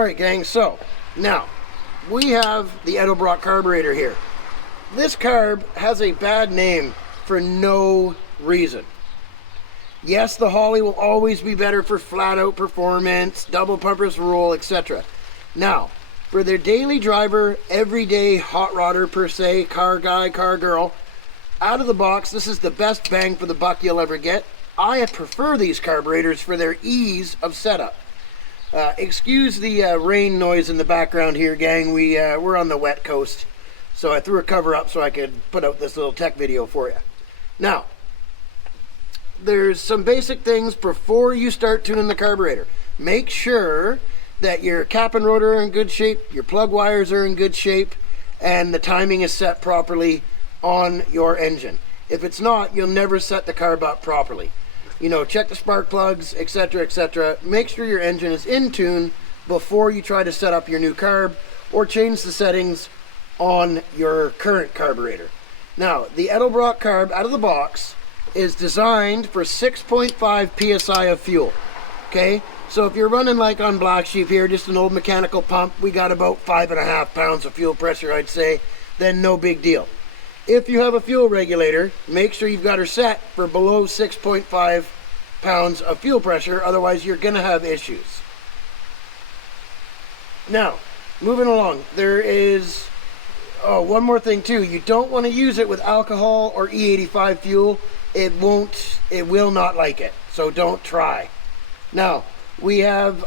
Alright gang, so now we have the Edelbrock carburetor here. This carb has a bad name for no reason. Yes, the Holly will always be better for flat out performance, double pumpers rule, etc. Now, for their daily driver, everyday hot rodder per se, car guy, car girl, out of the box, this is the best bang for the buck you'll ever get. I prefer these carburetors for their ease of setup. Excuse the rain noise in the background here, gang. We're on the wet coast, so I threw a cover up so I could put out this little tech video for you. Now, there's some basic things before you start tuning the carburetor. Make sure that your cap and rotor are in good shape, your plug wires are in good shape, and the timing is set properly on your engine. If it's not, you'll never set the carb up properly. You know, check the spark plugs, etc., etc. Make sure your engine is in tune before you try to set up your new carb or change the settings on your current carburetor. Now, the Edelbrock Carb out of the box is designed for 6.5 psi of fuel. Okay, so if you're running like on Black Sheep here, just an old mechanical pump, we got about 5.5 pounds of fuel pressure, I'd say, then no big deal. If you have a fuel regulator, make sure you've got her set for below 6.5 pounds of fuel pressure, otherwise you're going to have issues. Now, moving along, there is one more thing too. You don't want to use it with alcohol or E85 fuel. It will not like it, so don't try. Now, we have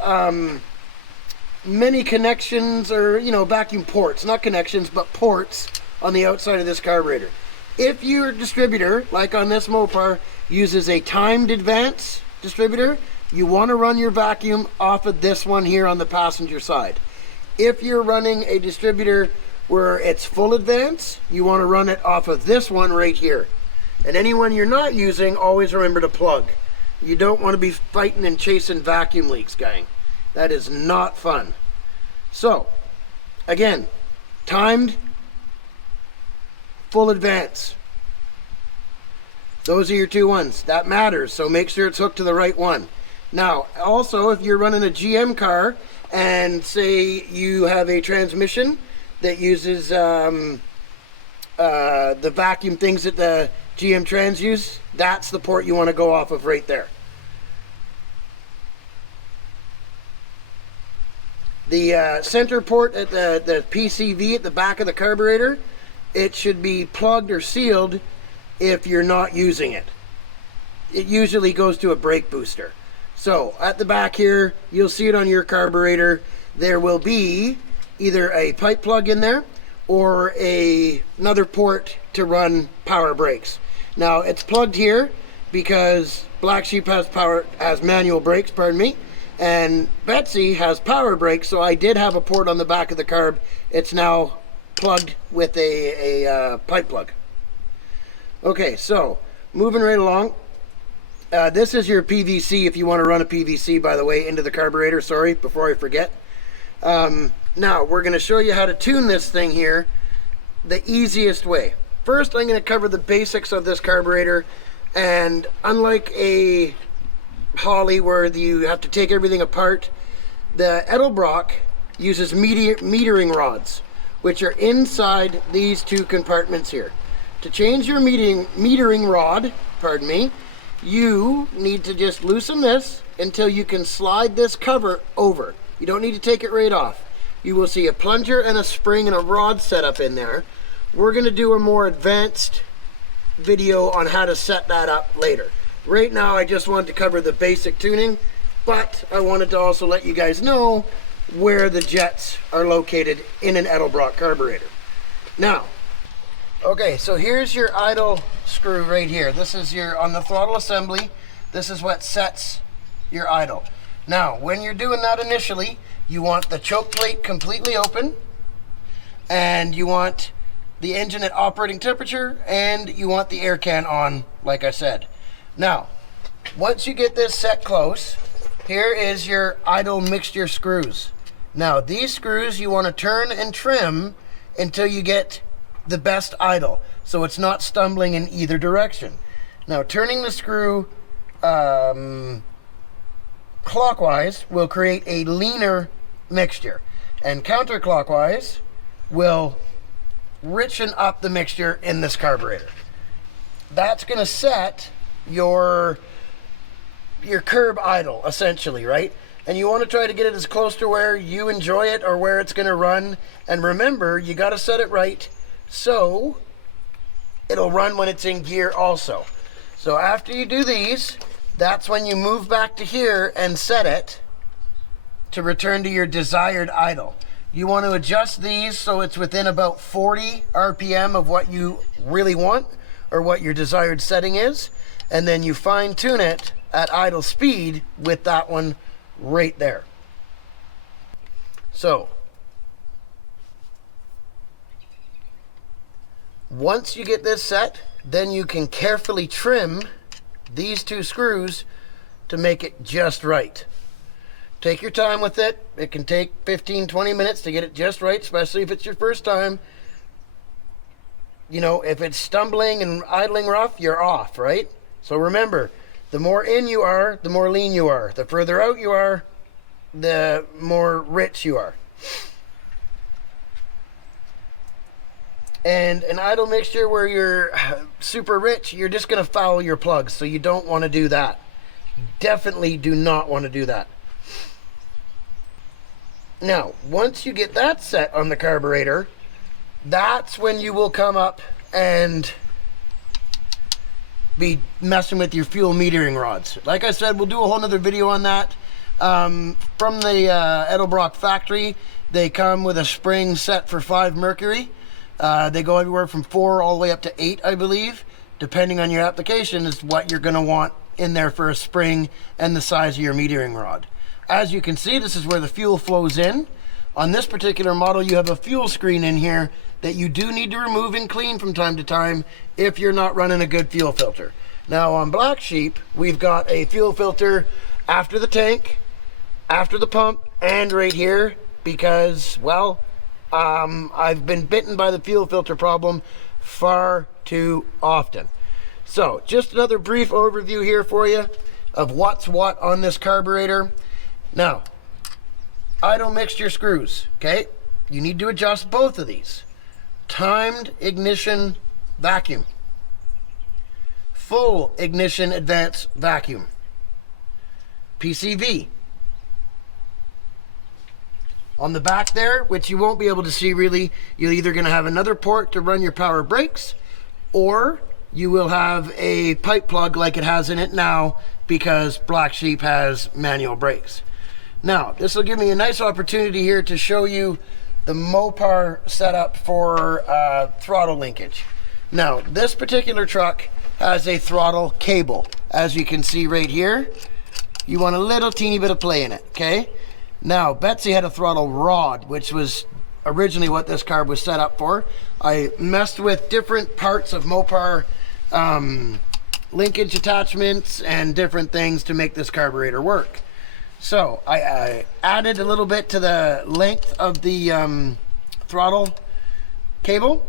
many connections, or vacuum ports, not connections, but ports on the outside of this carburetor. If your distributor, like on this Mopar, uses a timed advance distributor, you want to run your vacuum off of this one here on the passenger side. If you're running a distributor where it's full advance, you want to run it off of this one right here. And anyone you're not using, always remember to plug. You don't want to be fighting and chasing vacuum leaks, gang. That is not fun. So, again, timed, full advance. Those are your two ones. That matters, so make sure it's hooked to the right one. Now, also, if you're running a GM car and say you have a transmission that uses the vacuum things that the GM trans use, that's the port you want to go off of right there. The center port at the PCV at the back of the carburetor, it should be plugged or sealed if you're not using it. It usually goes to a brake booster. So at the back here, you'll see it on your carburetor. There will be either a pipe plug in there or another port to run power brakes. Now it's plugged here because Black Sheep has manual brakes, pardon me, and Betsy has power brakes, so I did have a port on the back of the carb. It's now plugged with a pipe plug. Okay, so moving right along. This is your PVC if you want to run a PVC, by the way, into the carburetor. Sorry, before I forget. Now, we're going to show you how to tune this thing here the easiest way. First, I'm going to cover the basics of this carburetor, and unlike a Holly where you have to take everything apart, the Edelbrock uses metering rods, which are inside these two compartments here. To change your metering rod, pardon me, you need to just loosen this until you can slide this cover over. You don't need to take it right off. You will see a plunger and a spring and a rod setup in there. We're going to do a more advanced video on how to set that up later. Right now I just wanted to cover the basic tuning, but I wanted to also let you guys know where the jets are located in an Edelbrock carburetor. Now, okay, so here's your idle screw right here. This is on the throttle assembly, this is what sets your idle. Now, when you're doing that initially, you want the choke plate completely open, and you want the engine at operating temperature, and you want the air can on, like I said. Now, once you get this set close, here is your idle mixture screws. Now, these screws you want to turn and trim until you get the best idle, so it's not stumbling in either direction. Now, turning the screw clockwise will create a leaner mixture. And counterclockwise will richen up the mixture in this carburetor. That's going to set your curb idle, essentially, right? And you want to try to get it as close to where you enjoy it or where it's going to run. And remember, you got to set it right so it'll run when it's in gear also. So after you do these, that's when you move back to here and set it to return to your desired idle. You want to adjust these so it's within about 40 RPM of what you really want or what your desired setting is. And then you fine tune it at idle speed with that one right there. So once you get this set, then you can carefully trim these two screws to make it just right. Take your time with it. It can take 15-20 minutes to get it just right, especially if it's your first time. You know, if it's stumbling and idling rough, you're off, right? So remember, the more in you are, the more lean you are. The further out you are, the more rich you are. And an idle mixture where you're super rich, you're just going to foul your plugs. So you don't want to do that. Definitely do not want to do that. Now, once you get that set on the carburetor, that's when you will come up and be messing with your fuel metering rods. Like I said, we'll do a whole nother video on that. From the Edelbrock factory, they come with a spring set for 5 mercury. They go everywhere from 4 all the way up to 8, I believe. Depending on your application is what you're going to want in there for a spring and the size of your metering rod. As you can see, this is where the fuel flows in. On this particular model, you have a fuel screen in here that you do need to remove and clean from time to time if you're not running a good fuel filter. Now on Black Sheep, we've got a fuel filter after the tank, after the pump, and right here because, well, I've been bitten by the fuel filter problem far too often. So just another brief overview here for you of what's what on this carburetor. Now, idle mixture screws, okay? You need to adjust both of these. Timed ignition vacuum. Full ignition advance vacuum. PCV. On the back there, which you won't be able to see really, you're either going to have another port to run your power brakes, or you will have a pipe plug like it has in it now because Black Sheep has manual brakes. Now, this will give me a nice opportunity here to show you the Mopar setup for throttle linkage. Now, this particular truck has a throttle cable. As you can see right here, you want a little teeny bit of play in it, okay? Now, Betsy had a throttle rod, which was originally what this carb was set up for. I messed with different parts of Mopar linkage attachments and different things to make this carburetor work. So I added a little bit to the length of the throttle cable,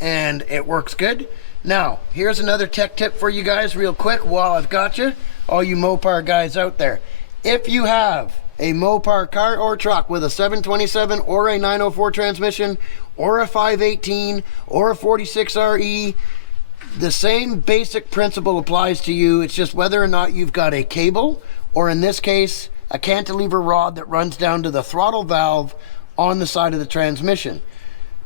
and it works good. Now, here's another tech tip for you guys real quick while I've got you, all you Mopar guys out there. If you have a Mopar car or truck with a 727 or a 904 transmission or a 518 or a 46RE, the same basic principle applies to you. It's just whether or not you've got a cable, or in this case, a cantilever rod that runs down to the throttle valve on the side of the transmission.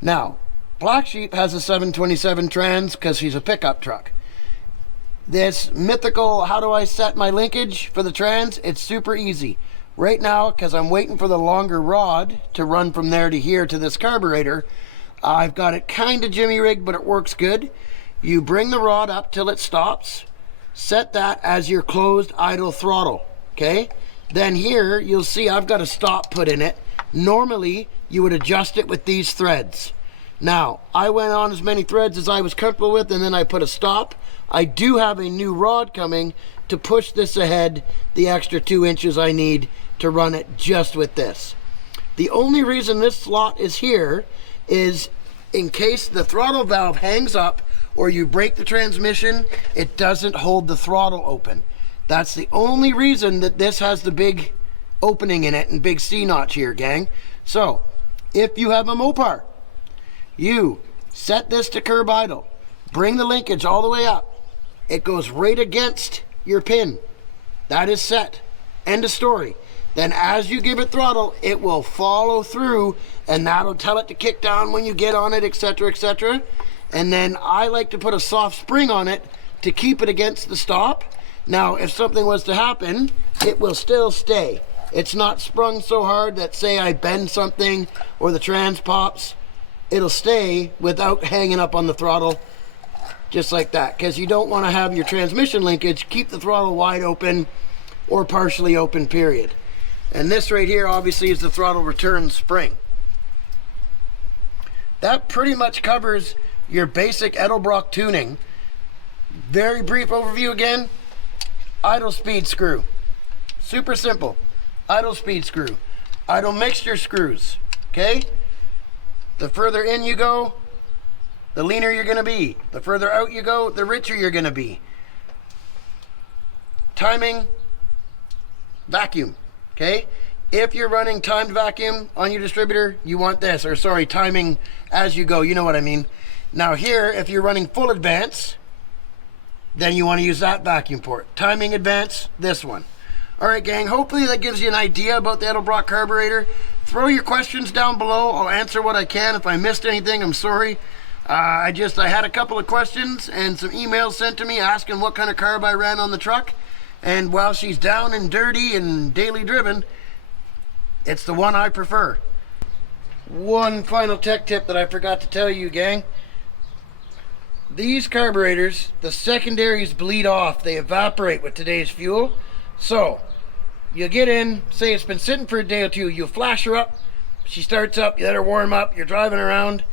Now, Black Sheep has a 727 trans because he's a pickup truck. This mythical, how do I set my linkage for the trans? It's super easy. Right now, because I'm waiting for the longer rod to run from there to here to this carburetor, I've got it kind of jimmy rigged, but it works good. You bring the rod up till it stops, set that as your closed idle throttle, okay? Then here, you'll see I've got a stop put in it. Normally, you would adjust it with these threads. Now, I went on as many threads as I was comfortable with, and then I put a stop. I do have a new rod coming to push this ahead the extra 2 inches I need to run it just with this. The only reason this slot is here is in case the throttle valve hangs up or you break the transmission, it doesn't hold the throttle open. That's the only reason that this has the big opening in it and big C notch here, gang. So if you have a Mopar, you set this to curb idle, bring the linkage all the way up. It goes right against your pin. That is set. End of story. Then as you give it throttle, it will follow through, and that'll tell it to kick down when you get on it, etc., etc. And then I like to put a soft spring on it to keep it against the stop. Now, if something was to happen, it will still stay. It's not sprung so hard that, say I bend something or the trans pops, it'll stay without hanging up on the throttle just like that, because you don't want to have your transmission linkage keep the throttle wide open or partially open, period. And this right here obviously is the throttle return spring. That pretty much covers your basic Edelbrock tuning. Very brief overview again. Idle speed screw. Super simple. Idle speed screw. Idle mixture screws. Okay? The further in you go, the leaner you're going to be. The further out you go, the richer you're going to be. Timing, vacuum. Okay? If you're running timed vacuum on your distributor, you want this. Or sorry, timing as you go. You know what I mean. Now here, if you're running full advance, then you want to use that vacuum port. Timing advance, this one. Alright gang, hopefully that gives you an idea about the Edelbrock carburetor. Throw your questions down below. I'll answer what I can. If I missed anything, I'm sorry. I had a couple of questions and some emails sent to me asking what kind of carb I ran on the truck. And while she's down and dirty and daily driven, it's the one I prefer. One final tech tip that I forgot to tell you, gang. These carburetors, the secondaries bleed off. They evaporate with today's fuel. So, you get in, say it's been sitting for a day or two, you flash her up, she starts up, you let her warm up, you're driving around.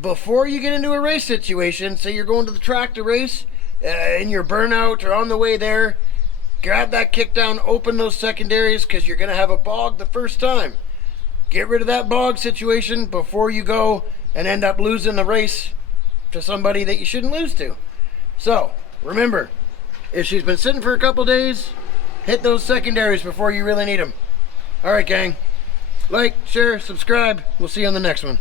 Before you get into a race situation, say you're going to the track to race, in your burnout or on the way there, grab that kick down, open those secondaries, because you're going to have a bog the first time. Get rid of that bog situation before you go and end up losing the race to somebody that you shouldn't lose to. So, remember, if she's been sitting for a couple days, hit those secondaries before you really need them. Alright gang, like, share, subscribe. We'll see you on the next one.